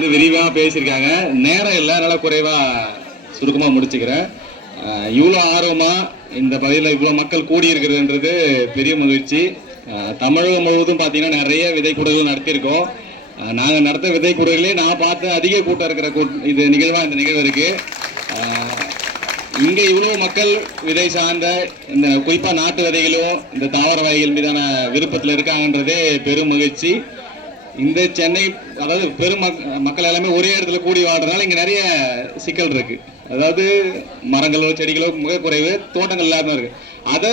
விரிவாக பேசியிருக்காங்க. நேரம் இல்லை, அதனால குறைவா சுருக்கமாக முடிச்சுக்கிறேன். இவ்வளோ ஆர்வமாக இந்த பகுதியில் இவ்வளோ மக்கள் கூடியிருக்கிறதுன்றது பெரிய மகிழ்ச்சி. தமிழகம் முழுவதும் பார்த்தீங்கன்னா நிறைய விதைக்கூடல்கள் நடத்தியிருக்கோம். நாங்கள் நடத்த விதைக்கூடல்களே நான் பார்த்த அதிக கூட்டம் இருக்கிற இது நிகழ்வாக இந்த நிகழ்வு இருக்கு. இங்கே இவ்வளோ மக்கள் விதை சார்ந்த இந்த குறிப்பாக நாட்டு விதைகளும் இந்த தாவர வகைகள் மீதான விருப்பத்தில் இருக்காங்கன்றதே பெரும் மகிழ்ச்சி. இந்த சென்னை அதாவது மக்கள் எல்லாமே ஒரே இடத்துல கூடி வாழ்றதுனால இங்கே நிறைய சிக்கல் இருக்கு. அதாவது மரங்களோ செடிகளோ மிக குறைவு, தோட்டங்கள் இல்லாம இருக்கு. அதை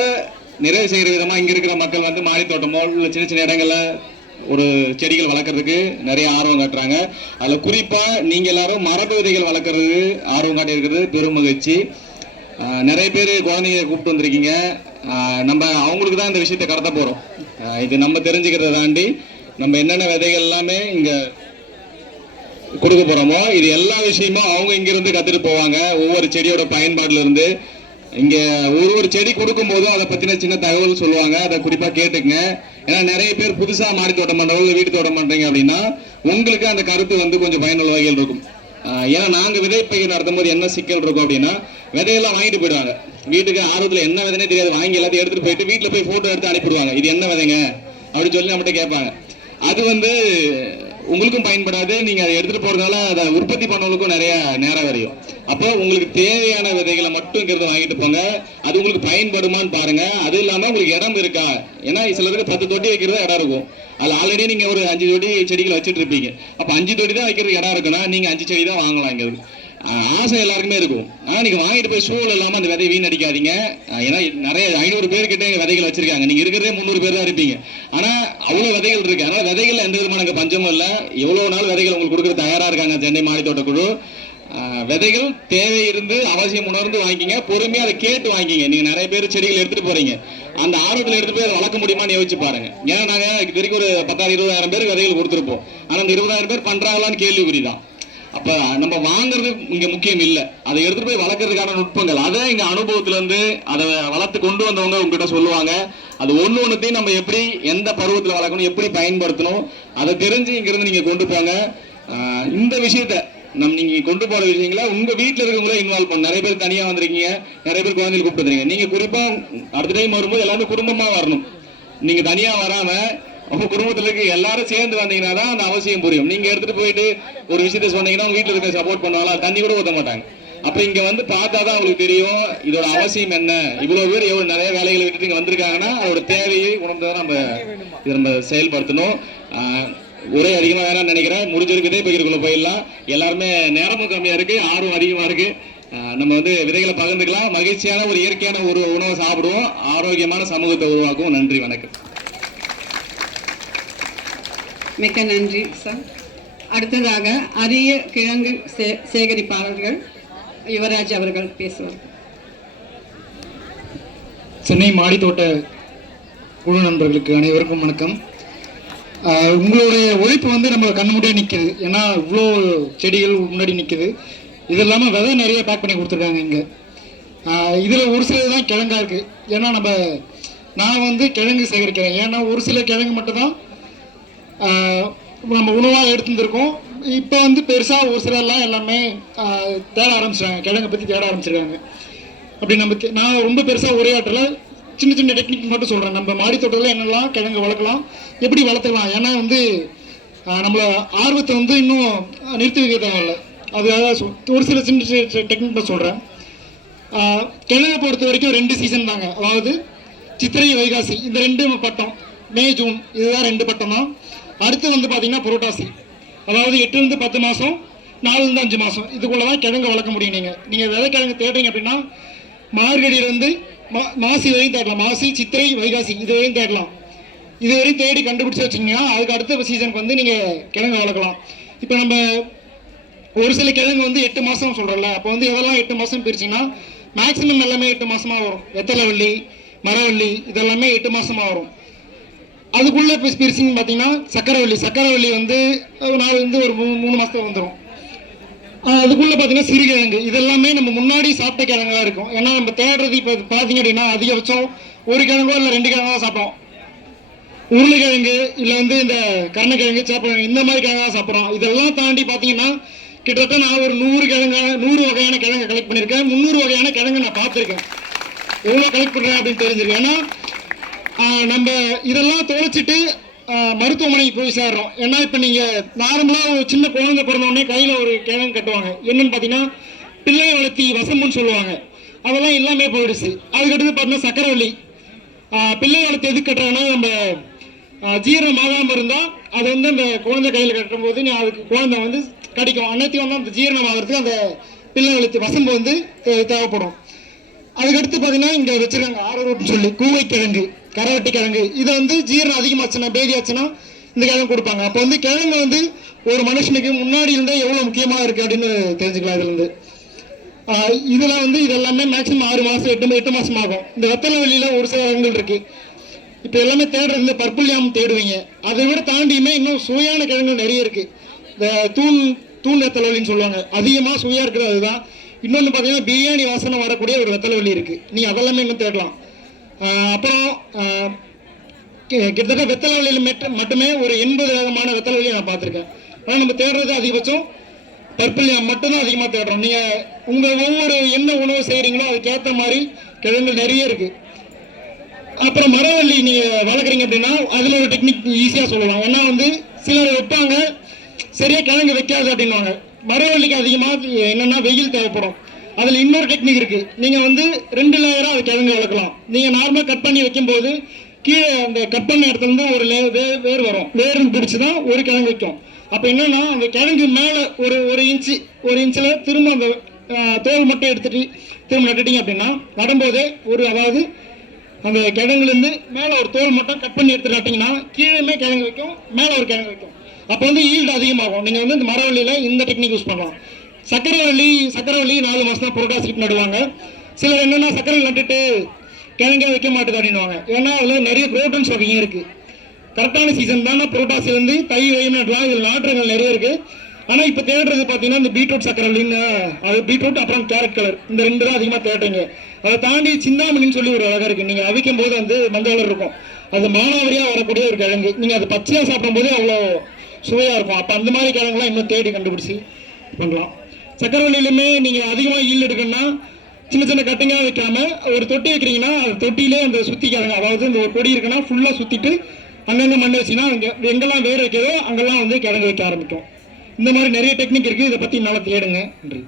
நிறைவு செய்கிற விதமா இங்க இருக்கிற மக்கள் வந்து மாடி தோட்டமோ இல்லை சின்ன சின்ன இடங்கள்ல ஒரு செடிகள் வளர்க்கறதுக்கு நிறைய ஆர்வம் காட்டுறாங்க. அதுல குறிப்பா நீங்க எல்லாரும் மரபு விதைகள் வளர்க்கறது ஆர்வம் காட்டி இருக்கிறது பெரும் மகிழ்ச்சி. நிறைய பேர் குழந்தைங்க கூப்பிட்டு வந்திருக்கீங்க. நம்ம அவங்களுக்கு தான் இந்த விஷயத்தை கடத்த போறோம். இது நம்ம தெரிஞ்சுக்கிறத தாண்டி நம்ம என்னென்ன விதைகள் எல்லாமே இங்க கொடுக்க போறோமோ இது எல்லா விஷயமும் அவங்க இங்கிருந்து கத்துட்டு போவாங்க. ஒவ்வொரு செடியோட பயன்பாடுல இருந்து இங்க ஒரு செடி கொடுக்கும் போதும் அதை பத்தின சின்ன தகவல் சொல்லுவாங்க. அதை குறிப்பா கேட்டுக்குங்க. ஏன்னா நிறைய பேர் புதுசா மாடி தோட்டம் பண்றவங்க வீட்டு தோட்டம் பண்றீங்க அப்படின்னா உங்களுக்கு அந்த கருத்து வந்து கொஞ்சம் பயனுள்ள வகையில் இருக்கும். ஏன்னா நாங்க விதை பயிர் நடத்தும் போது என்ன சிக்கல் இருக்கும் அப்படின்னா விதையெல்லாம் வாங்கிட்டு போயிடுவாங்க. வீட்டுக்கு ஆர்வத்துல என்ன விதைனே தெரியாது, வாங்கி எல்லாத்தையும் எடுத்துட்டு போயிட்டு வீட்டுல போய் போட்டோ எடுத்து அனுப்பிடுவாங்க. இது என்ன விதைங்க அப்படின்னு சொல்லி நம்மகிட்ட கேட்பாங்க. அது வந்து உங்களுக்கும் பயன்படாது. நீங்க அதை எடுத்துட்டு போறதால அதை உற்பத்தி பண்ணவங்களுக்கும் நிறைய நேரம் வரையும். அப்போ உங்களுக்கு தேவையான விதைகளை மட்டும் இங்கிருந்து வாங்கிட்டு போங்க. அது உங்களுக்கு பயன்படுமான்னு பாருங்க. அது இல்லாம உங்களுக்கு இடம் இருக்கா, ஏன்னா சிலருக்கு 10 தொட்டி வைக்கிறது இடம் இருக்கும். அது ஆல்ரெடி நீங்க ஒரு 5 தொட்டி செடிகள் வச்சுட்டு இருப்பீங்க. அப்ப 5 தொட்டி தான் வைக்கிறது இடம் இருக்குன்னா நீங்க 5 செடி தான் வாங்கலாம். இங்க ஆசை எல்லாருக்குமே இருக்கும். ஆனா நீங்க வாங்கிட்டு போய் சூழல் இல்லாம அந்த விதையை வீணடிக்காதீங்க. ஏன்னா நிறைய 500 பேர்கிட்ட விதைகள் வச்சிருக்காங்க. நீங்க இருக்கிறதே 300 பேர் தான் இருப்பீங்க. ஆனா அவ்வளவு விதைகள் இருக்கு. அதனால விதைகள் எந்த விதமான பஞ்சமும் இல்ல. எவ்வளவு நாள் விதைகள் உங்களுக்கு கொடுக்குற தயாரா இருக்காங்க சென்னை மாடி தோட்ட குழு. விதைகள் தேவை இருந்து அவசியம் உணர்ந்து வாங்கிங்க. பொறுமையா அதை கேட்டு வாங்கிங்க. நீங்க நிறைய பேர் செடிகள் எடுத்துட்டு போறீங்க. அந்த ஆர்வத்தில் எடுத்து போய் வளர்க்க முடியுமான்னு யோசிச்சு பாருங்க. ஏன்னா நாங்க இது வரைக்கும் ஒரு 10,000-20,000 பேர் விதைகள் கொடுத்துருப்போம். ஆனா அந்த 20,000 பேர் பண்றாங்களான்னு கேள்விக்குறிதான். அப்ப நம்ம வாங்குறது இங்க முக்கியம் இல்ல, அதை எடுத்துட்டு போய் வளர்க்கறதுக்கான நுட்பங்கள் அதை இங்க அனுபவத்துல இருந்து அதை வளர்த்து கொண்டு வந்தவங்க உங்ககிட்ட சொல்லுவாங்க. அது ஒண்ணுத்தையும் நம்ம எப்படி எந்த பருவத்துல வளர்க்கணும், எப்படி பயன்படுத்தணும் அதை தெரிஞ்சு இங்க இருந்து நீங்க கொண்டு போங்க. இந்த விஷயத்த நீங்க கொண்டு போற விஷயங்களை உங்க வீட்டுல இருக்கவங்கள இன்வால்வ் பண்ண. நிறைய பேர் தனியா வந்திருக்கீங்க, நிறைய பேர் குழந்தைகள் கூப்பிட்டுருக்கீங்க. நீங்க குறிப்பா அடுத்த டைம் வரும்போது எல்லாருமே குடும்பமா வரணும். நீங்க தனியா வராம உங்க குடும்பத்துல இருக்க எல்லாரும் சேர்ந்து வந்தீங்கன்னா தான் அந்த அவசியம் புரியும். நீங்க எடுத்துட்டு போயிட்டு ஒரு விஷயத்த சொன்னீங்கன்னா வீட்டுல இருக்க சப்போர்ட் பண்ணுவாங்களா, தண்ணி கூட ஊத்த மாட்டாங்க. அப்ப இங்க வந்து பார்த்தாதான் அவங்களுக்கு தெரியும் இதோட அவசியம் என்ன. இவ்வளவு பேர் எவ்வளவு நிறைய வேலைகளை விட்டுட்டு இங்க வந்திருக்காங்கன்னா அதோட தேவையை உணர்ந்துதான் நம்ம செயல்படுத்தணும். ஒரே அதிகமா வேணாம்னு நினைக்கிறேன். முடிஞ்சிருக்கு விதை பகிர்வுக்குள்ள போயிடலாம். எல்லாருமே நேரமும் கம்மியா இருக்கு, ஆர்வம் அதிகமா இருக்கு. நம்ம வந்து விதைகளை பகிர்ந்துக்கலாம். மகிழ்ச்சியான ஒரு இயற்கையான ஒரு உணவை சாப்பிடுவோம். ஆரோக்கியமான சமூகத்தை உருவாக்குவோம். நன்றி, வணக்கம். மிக்க நன்றி சார். அடுத்ததாக அரிய கிழங்கு சேகரிப்பாளர்கள் யுவராஜ் அவர்கள் பேசுவார். சென்னை மாடித்தோட்ட குழு நண்பர்களுக்கு அனைவருக்கும் வணக்கம். உங்களுடைய உழைப்பு வந்து நம்ம கண்ணு முடிய நிற்குது. ஏன்னா இவ்வளோ செடிகள் முன்னாடி நிற்குது. இது இல்லாமல் விதை நிறைய பேக் பண்ணி கொடுத்துருக்காங்க இங்கே. இதில் ஒரு சிலது தான் கிழங்கா இருக்குது. ஏன்னா நான் வந்து கிழங்கு சேகரிக்கிறேன். ஏன்னா ஒரு சில கிழங்கு மட்டும்தான் நம்ம உணவாக எடுத்துருக்கோம். இப்போ வந்து பெருசாக ஒரு சிலர்லாம் எல்லாமே தேட ஆரம்பிச்சிட்டாங்க, கிழங்கை பற்றி தேட ஆரம்பிச்சிருக்காங்க. அப்படி நான் ரொம்ப பெருசாக உரையாற்றல, சின்ன சின்ன டெக்னிக் மட்டும் சொல்கிறேன். நம்ம மாடி தோட்டத்தில் என்னெல்லாம் கிழங்கு வளர்க்கலாம், எப்படி வளர்த்துக்கலாம். ஏன்னா வந்து நம்மளை ஆர்வத்தை வந்து இன்னும் நிறுத்தி வைக்க தேவையில்லை. அதுக்காக ஒரு சில சின்ன டெக்னிக் தான் சொல்கிறேன். கிழங்கை பொறுத்த வரைக்கும் 2 சீசன் தாங்க. அதாவது சித்திரை வைகாசி இந்த 2 பட்டம், மே ஜூன் இதுதான் 2 பட்டம் தான். அடுத்து வந்து பார்த்தீங்கன்னா புரோட்டாசி, அதாவது 8 to 10 மாதம், 4 to 5 மாதம் இதுக்குள்ள தான் கிழங்கு வளர்க்க முடியும். நீங்கள் விதை கிழங்கு தேடுறீங்க அப்படின்னா மார்கழியிலேருந்து மாசி வரையும் தேடலாம். மாசி, சித்திரை, வைகாசி இது வரையும் தேடலாம். இது வரையும் தேடி கண்டுபிடிச்சி வச்சிங்கன்னா அதுக்கு அடுத்த சீசனுக்கு வந்து நீங்கள் கிழங்கு வளர்க்கலாம். இப்போ நம்ம ஒரு சில கிழங்கு வந்து 8 மாதம் சொல்கிறோம்ல, அப்போ வந்து எதெல்லாம் 8 மாதம் பிரிச்சிங்கன்னா மேக்ஸிமம் எல்லாமே 8 மாதமாக வரும். வெத்தலைவள்ளி, மரவள்ளி இதெல்லாமே 8 மாதமாக வரும். அதுக்குள்ள பிரிச்சிங்கன்னு பார்த்தீங்கன்னா சக்கரவள்ளி வந்து நாலுலேருந்து ஒரு 3 மாதத்துக்கு வந்துடும். அதுக்குள்ள பார்த்தீங்கன்னா சிறுகிழங்கு இதெல்லாமே நம்ம முன்னாடி சாப்பிட்ட கிழங்கா இருக்கும். ஏன்னா நம்ம தேடுறது இப்போ பார்த்தீங்க அப்படின்னா அதிகபட்சம் ஒரு கிழங்கோ இல்லை 2 கிழங்கோ தான் சாப்பிட்டோம். உருளைக்கிழங்கு இல்லை வந்து இந்த கருணக்கிழங்கு சேப்பக்கிழங்கு இந்த மாதிரி கிழங்கு தான் சாப்பிட்றோம். இதெல்லாம் தாண்டி பார்த்தீங்கன்னா கிட்டத்தட்ட நான் ஒரு 100 வகையான கிழங்கு கலெக்ட் பண்ணியிருக்கேன். 300 வகையான கிழங்கு நான் பார்த்துருக்கேன். எவ்வளோ கலெக்ட் பண்ணுறேன் அப்படின்னு தெரிஞ்சிருக்கு. ஏன்னா நம்ம இதெல்லாம் தொலைச்சிட்டு மருத்துவமனைக்கு போய் சேர்றோம். ஏன்னா இப்போ நீங்கள் நார்மலாக ஒரு சின்ன குழந்தை பிறந்தோடனே கையில் ஒரு கிழங்கு கட்டுவாங்க. என்னன்னு பார்த்தீங்கன்னா பிள்ளை வளர்த்தி வசம்புன்னு சொல்லுவாங்க. அதெல்லாம் எல்லாமே போயிடுச்சு. அதுக்கடுத்து பார்த்தீங்கன்னா சக்கரவள்ளி. பிள்ளை வளர்த்தி எதுக்கு கட்டுறாங்கன்னா நம்ம ஜீரணம் ஆகாமல் இருந்தால் அது வந்து அந்த குழந்தை கையில் கட்டும்போது அதுக்கு குழந்தை வந்து கடிக்கும். அன்னைத்தையும் வந்து அந்த ஜீரணம் ஆகிறதுக்கு அந்த பிள்ளை வளர்த்தி வசம்பு வந்து தேவைப்படும். அதுக்கடுத்து பார்த்தீங்கன்னா இங்கே வச்சுருக்காங்க ஆரோக்கியம்னு சொல்லி கூவைக்கிழங்கு, கரவட்டி கிழங்கு. இதை வந்து ஜீரணம் அதிகமாச்சுன்னா பேதி ஆச்சுன்னா இந்த கிழங்கு கொடுப்பாங்க. அப்போ வந்து கிழங்கு வந்து ஒரு மனுஷனுக்கு முன்னாடி இருந்தால் எவ்வளோ முக்கியமாக இருக்குது அப்படின்னு தெரிஞ்சுக்கலாம். இதுலேருந்து இதெல்லாம் வந்து இதெல்லாமே மேக்ஸிமம் 6 மாதம் 8 மாதம் ஆகும். இந்த வெத்தலை வெளியில் ஒரு சில கிழங்குகள் இருக்குது. இப்போ எல்லாமே தேடுறது இந்த பர்பிள் யாம் தேடுவீங்க. அதை விட தாண்டியுமே இன்னும் சுவையான கிழங்குகள் நிறைய இருக்குது. இந்த தூள் வெத்தலை வலின்னு சொல்லுவாங்க. அதிகமாக சுவையாக இருக்கிறது அதுதான். இன்னொன்று பார்த்தீங்கன்னா பிரியாணி வாசனை வரக்கூடிய ஒரு வெத்தலை வலி இருக்குது. நீங்கள் அதெல்லாமே இன்னும் தேடலாம். அப்புறம் கிட்டத்தட்ட வெத்தலை வலியில் மட்டுமே ஒரு 80 விதமான வெத்தலை வலியை நான் பார்த்துருக்கேன். ஆனால் நம்ம தேடுறது அதிகபட்சம் பர்பிள் யாம் மட்டும்தான் அதிகமாக தேடுறோம். நீங்கள் உங்கள் ஒவ்வொரு என்ன உணவு செய்கிறீங்களோ அதுக்கேற்ற மாதிரி கிழங்கு நிறைய இருக்குது. அப்புறம் மரவள்ளி நீங்கள் வளர்க்குறீங்க அப்படின்னா அதில் ஒரு டெக்னிக் ஈஸியாக சொல்லலாம். ஏன்னா வந்து சிலர் வைப்பாங்க சரியாக கிழங்கு வைக்காது அப்படின்வாங்க. மரவள்ளிக்கு அதிகமாக என்னென்னா வெயில் தேவைப்படும். அதில் இன்னொரு டெக்னிக் இருக்குது. நீங்கள் வந்து 2 லேயராக அது கிழங்கு வளர்க்கலாம். நீங்கள் நார்மலாக கட் பண்ணி வைக்கும்போது கீழே அந்த கட் பண்ண இடத்துலேருந்து ஒரு வேர் வரும். வேர் பிடிச்சி தான் ஒரு கிழங்கு வைக்கும். அப்போ என்னென்னா அந்த கிழங்கு மேலே ஒரு இன்ச்சில் திரும்ப அந்த தோல் மட்டும் எடுத்துட்டு திரும்ப நட்டுட்டீங்க அப்படின்னா நடும்போதே அதாவது அந்த கிழங்குலேருந்து மேலே ஒரு தோல் மட்டும் கட் பண்ணி எடுத்து நட்டிங்கன்னா கீழே கிழங்கு வைக்கும், மேலே ஒரு கிழங்கு வைக்கும். அப்போ வந்து ஈல்டு அதிகமாகும். நீங்கள் வந்து இந்த மரவள்ளியில் இந்த டெக்னிக் யூஸ் பண்ணலாம். சக்கரவள்ளி 4 மாதம் தான் புரோட்டா சீட் நடுவாங்க. சிலர் என்னென்னா சக்கரவள்ளி நட்டுட்டு கிழங்கே வைக்க மாட்டேது அப்படின்வாங்க. ஏன்னா அதில் நிறைய புரோட்டன்ஸ் வகையும் இருக்குது. கரெக்டான சீசன் தான் புரோட்டாஸ் வந்து தை வயம் நட்டலாம். இதில் நாற்றுகள் நிறைய இருக்குது. ஆனால் இப்போ தேடுறது பார்த்தீங்கன்னா இந்த பீட்ரூட் சக்கரவள்ளின்னு, அது பீட்ரூட் அப்புறம் கேரட் கலர், இந்த 2 தான் அதிகமாக தேடுறீங்க. அதை தாண்டி சிந்தாமணின்னு சொல்லி ஒரு அழகாக இருக்குது. நீங்கள் அவிக்கும் போது வந்து மஞ்சள் கலர் இருக்கும். அது மானாவரியாக வரக்கூடிய ஒரு கிழங்கு. நீங்கள் அது பச்சையாக சாப்பிடும்போது அவ்வளோ சுவையாக இருக்கும். அப்போ அந்த மாதிரி கிழங்குலாம் இன்னும் தேடி கண்டுபிடிச்சி பண்ணலாம். சக்கரவள்ளியிலுமே நீங்கள் அதிகமாக ஈல்டு எடுக்கணும்னா சின்ன கட்டிங்காக வைக்காம ஒரு தொட்டி வைக்கிறீங்கன்னா அந்த தொட்டியிலே அந்த சுற்றி கிழங்கு, அதாவது இந்த ஒரு கொடி இருக்குன்னா ஃபுல்லாக சுற்றிட்டு அங்கங்கே மண் வச்சிங்கன்னா எங்கெல்லாம் வேர் வைக்கிறதோ அங்கெல்லாம் வந்து கிழங்கு வைக்க ஆரம்பிக்கும். இந்த மாதிரி நிறைய டெக்னிக் இருக்குது. இதை பற்றி நல்லா தேடுங்க. நன்றி.